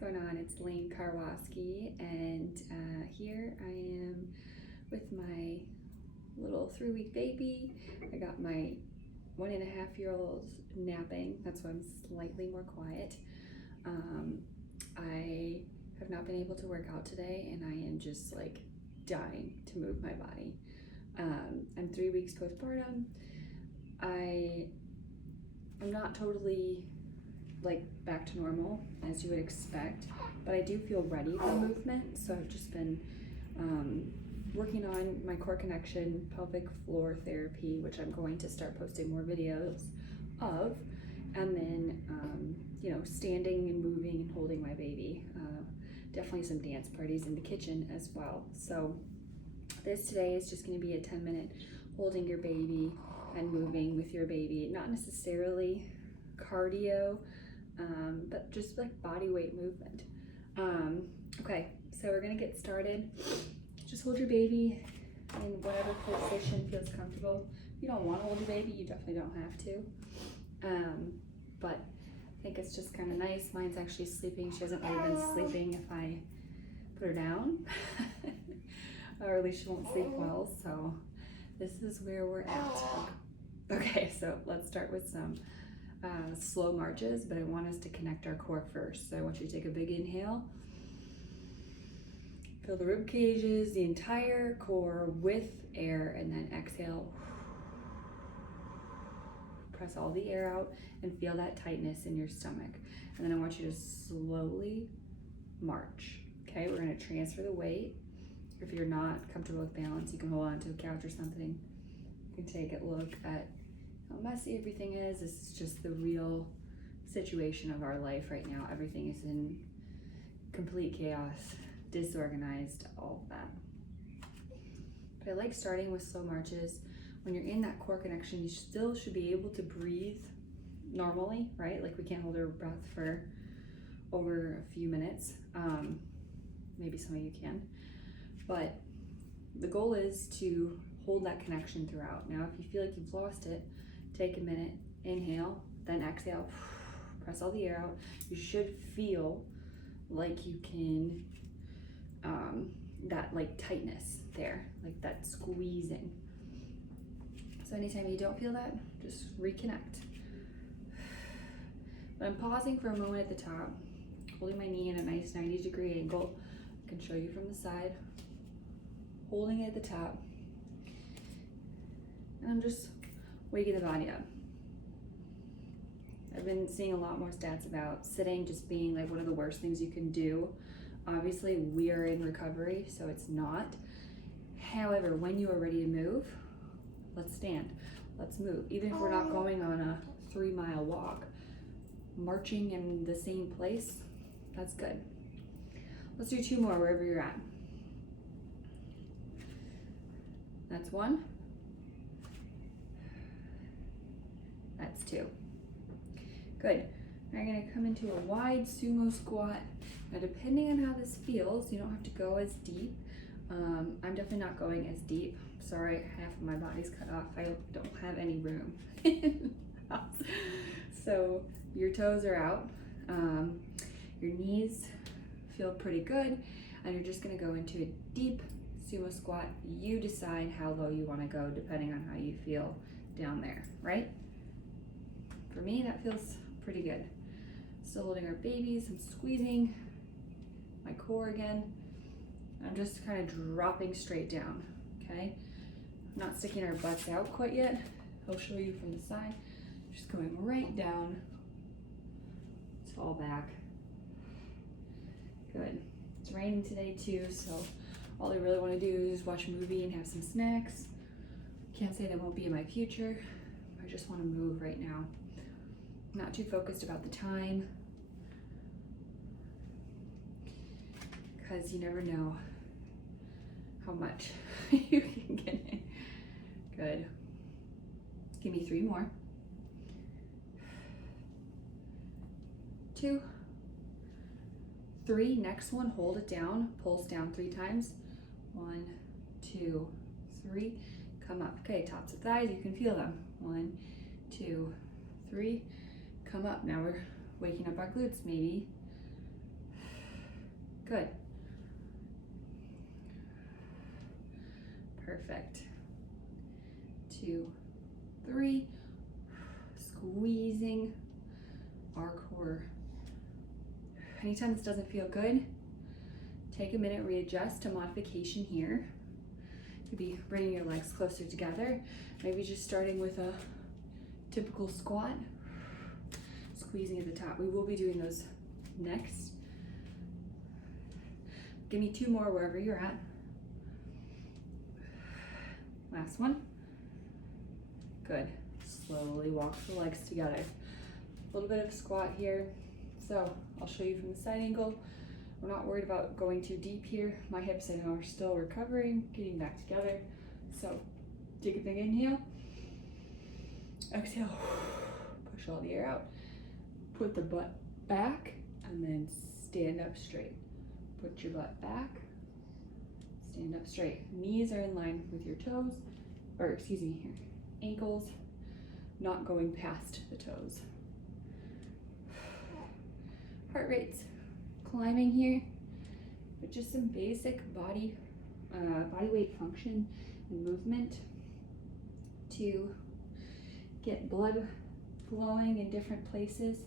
going on? It's Lane Karwoski, and here I am with my little 3-week baby. I got my 1.5-year-old napping. That's why I'm slightly more quiet. I have not been able to work out today, and I am just like dying to move my body. I'm 3 weeks postpartum. I'm not totally like back to normal as you would expect, but I do feel ready for movement. So I've just been working on my core connection, pelvic floor therapy, which I'm going to start posting more videos of, and then standing and moving and holding my baby. Definitely some dance parties in the kitchen as well. So this today is just going to be a 10-minute holding your baby and moving with your baby, not necessarily cardio, but just like body weight movement. Okay, so we're gonna get started. Just hold your baby in whatever position feels comfortable. If you don't want to hold your baby, you definitely don't have to. But I think it's just kind of nice. Mine's actually sleeping. She hasn't really been sleeping if I put her down, or at least she won't sleep well. So this is where we're at. Okay, so let's start with some slow marches, but I want us to connect our core first. So I want you to take a big inhale, fill the rib cages, the entire core with air, and then exhale. Press all the air out and feel that tightness in your stomach. And then I want you to slowly march. Okay, we're going to transfer the weight. If you're not comfortable with balance, you can hold on to a couch or something. You can take a look at how messy everything is. This is just the real situation of our life right now. Everything is in complete chaos, disorganized, all of that. But I like starting with slow marches. When you're in that core connection, you still should be able to breathe normally, right? Like we can't hold our breath for over a few minutes. Maybe some of you can. But the goal is to hold that connection throughout. Now, if you feel like you've lost it, take a minute, inhale, then exhale, press all the air out. You should feel like you can, that like tightness there, like that squeezing. So anytime you don't feel that, just reconnect. But I'm pausing for a moment at the top, holding my knee in a nice 90-degree angle. I can show you from the side. Holding it at the top. And I'm just waking the body up. I've been seeing a lot more stats about sitting just being like one of the worst things you can do. Obviously, we are in recovery, so it's not. However, when you are ready to move, let's stand, let's move. Even if we're not going on a 3-mile walk, marching in the same place, that's good. Let's do 2 more wherever you're at. That's 1. That's 2. Good. Now you're going to come into a wide sumo squat. Now depending on how this feels, you don't have to go as deep. I'm definitely not going as deep. Sorry, half of my body's cut off. I don't have any room in the house. So your toes are out. Your knees feel pretty good. And you're just going to go into a deep sumo squat. You decide how low you want to go depending on how you feel down there, right? For me, that feels pretty good. Still holding our babies. I'm squeezing my core again. I'm just kind of dropping straight down, okay? I'm not sticking our butts out quite yet. I'll show you from the side. Just going right down. Fall back. Good. It's raining today too, so all I really want to do is watch a movie and have some snacks. Can't say that won't be in my future. I just want to move right now. Not too focused about the time, because you never know how much you can get in. Good. Give me 3 more. 2, 3. Next one, hold it down. Pulse down 3 times. 1, 2, 3. Come up. Okay, tops of thighs, you can feel them. 1, 2, 3. Come up. Now we're waking up our glutes maybe. Good. Perfect. 2, 3. Squeezing our core. Anytime this doesn't feel good, take a minute, readjust to modification here. You could be bringing your legs closer together, maybe just starting with a typical squat, squeezing at the top. We will be doing those next. Give me 2 more wherever you're at. Last one. Good. Slowly walk the legs together. A little bit of a squat here. So I'll show you from the side angle. We're not worried about going too deep here. My hips, I know, are still recovering, getting back together. So take a big inhale. Exhale. Push all the air out. Put the butt back and then stand up straight. Put your butt back. Stand up straight. Knees are in line with your toes, or excuse me, here. Ankles not going past the toes. Heart rate's climbing here, but just some basic body weight function and movement to get blood flowing in different places.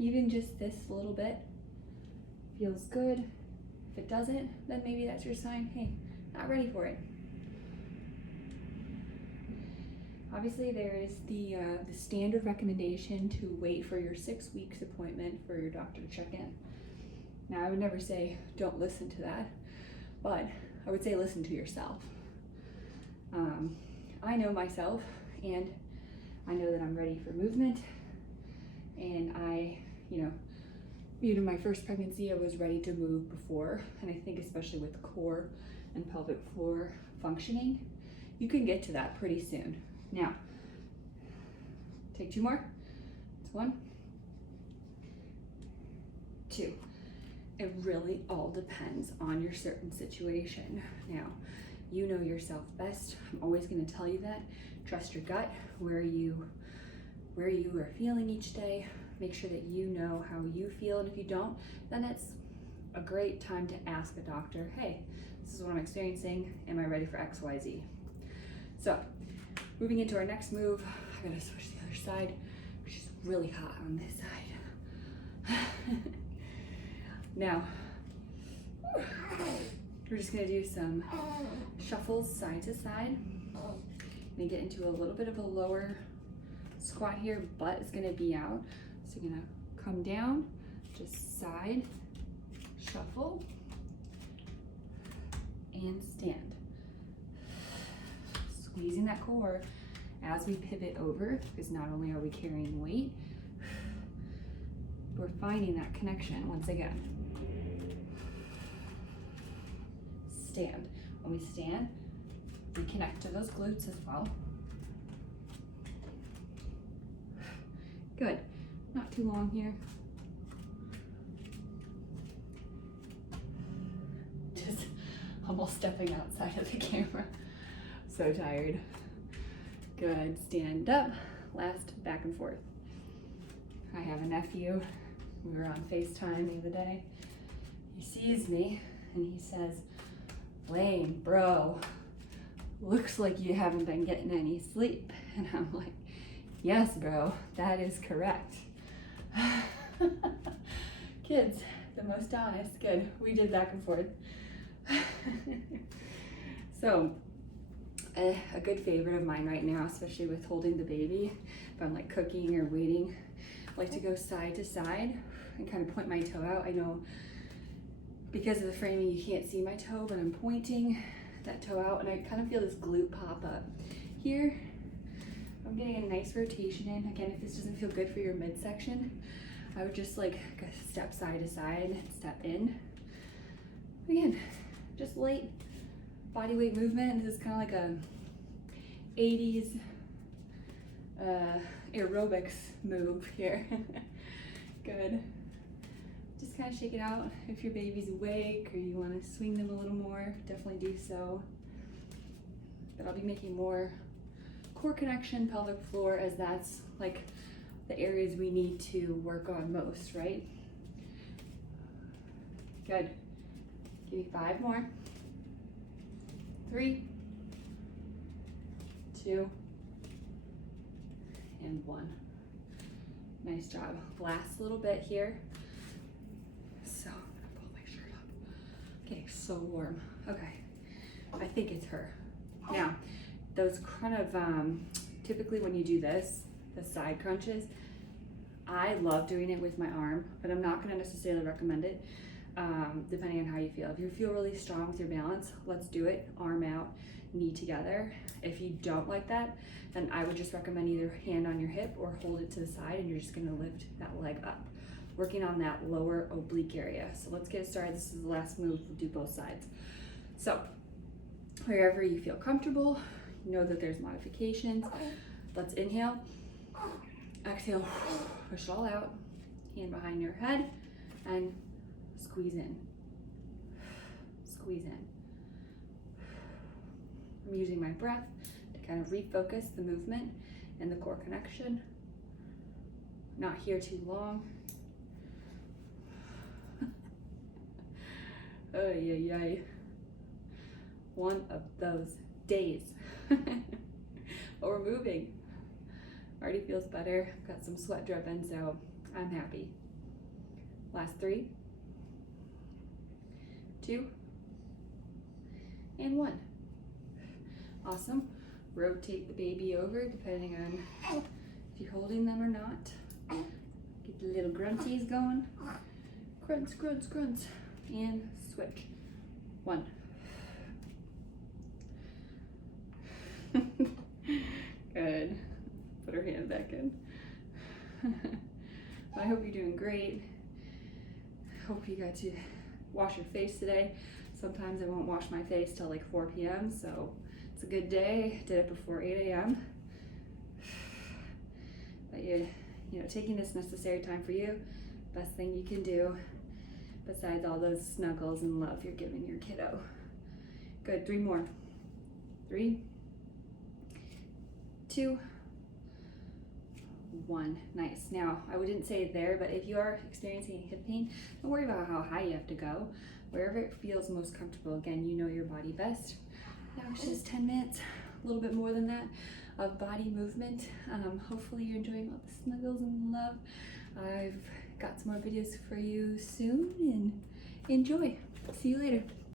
Even just this little bit feels good. If it doesn't, then maybe that's your sign, hey, not ready for it. Obviously, there is the standard recommendation to wait for your 6 weeks appointment for your doctor to check in. Now, I would never say don't listen to that, but I would say listen to yourself. I know myself, and I know that I'm ready for movement, and even my first pregnancy, I was ready to move before, and I think especially with core and pelvic floor functioning, you can get to that pretty soon. Now, take 2 more. It's 1, 2. It really all depends on your certain situation. Now, you know yourself best. I'm always going to tell you that. Trust your gut, where you are feeling each day. Make sure that you know how you feel, and if you don't, then it's a great time to ask a doctor, hey, this is what I'm experiencing. Am I ready for X, Y, Z? So, moving into our next move, I gotta switch the other side, which is really hot on this side. Now, we're just gonna do some shuffles side to side. Gonna get into a little bit of a lower squat here. Butt is gonna be out. So you're gonna come down, just side, shuffle, and stand. Squeezing that core as we pivot over, because not only are we carrying weight, we're finding that connection once again. Stand. When we stand, we connect to those glutes as well. Good. Not too long here. Just almost stepping outside of the camera. So tired. Good. Stand up. Last, back and forth. I have a nephew. We were on FaceTime the other day. He sees me and he says, "Lame, bro, looks like you haven't been getting any sleep." And I'm like, "Yes, bro, that is correct." Kids, the most honest. Good. We did back and forth. So, a good favorite of mine right now, especially with holding the baby, if I'm like cooking or waiting, I like to go side to side and kind of point my toe out. I know because of the framing you can't see my toe, but I'm pointing that toe out and I kind of feel this glute pop up. Here, I'm getting a nice rotation in. Again, if this doesn't feel good for your midsection, I would just like step side to side, step in. Again, just light body weight movement. This is kind of like a 80s aerobics move here. Good. Just kind of shake it out. If your baby's awake or you want to swing them a little more, definitely do so. But I'll be making more core connection, pelvic floor, as that's like the areas we need to work on most, right? Good. Give me 5 more. 3, 2, and 1. Nice job. Last little bit here. So I'm gonna pull my shirt up. Okay, so warm. Okay, I think it's her. Now, those kind of, typically when you do this, the side crunches, I love doing it with my arm, but I'm not gonna necessarily recommend it, depending on how you feel. If you feel really strong with your balance, let's do it, arm out, knee together. If you don't like that, then I would just recommend either hand on your hip or hold it to the side, and you're just gonna lift that leg up, working on that lower oblique area. So let's get started. This is the last move. We'll do both sides. So wherever you feel comfortable, know that there's modifications. Let's inhale, exhale, push it all out, hand behind your head, and squeeze in, squeeze in. I'm using my breath to kind of refocus the movement and the core connection. Not here too long. Oh, yeah. One of those days. But we're moving. Already feels better. Got some sweat dripping, so I'm happy. Last 3, 2, and 1. Awesome. Rotate the baby over depending on if you're holding them or not. Get the little grunties going. Grunts, grunts, grunts. And switch. 1. Good. Put her hand back in. I hope you're doing great. Hope you got to wash your face today. Sometimes I won't wash my face till like 4 p.m. so it's a good day. Did it before 8 a.m. But you know, taking this necessary time for you, best thing you can do besides all those snuggles and love you're giving your kiddo. Good. 3 more. 3, 2, 1. Nice. Now, I wouldn't say it there, but if you are experiencing hip pain, don't worry about how high you have to go. Wherever it feels most comfortable. Again, you know your body best. Now it's just 10 minutes, a little bit more than that, of body movement. Hopefully you're enjoying all the snuggles and love. I've got some more videos for you soon, and enjoy. See you later.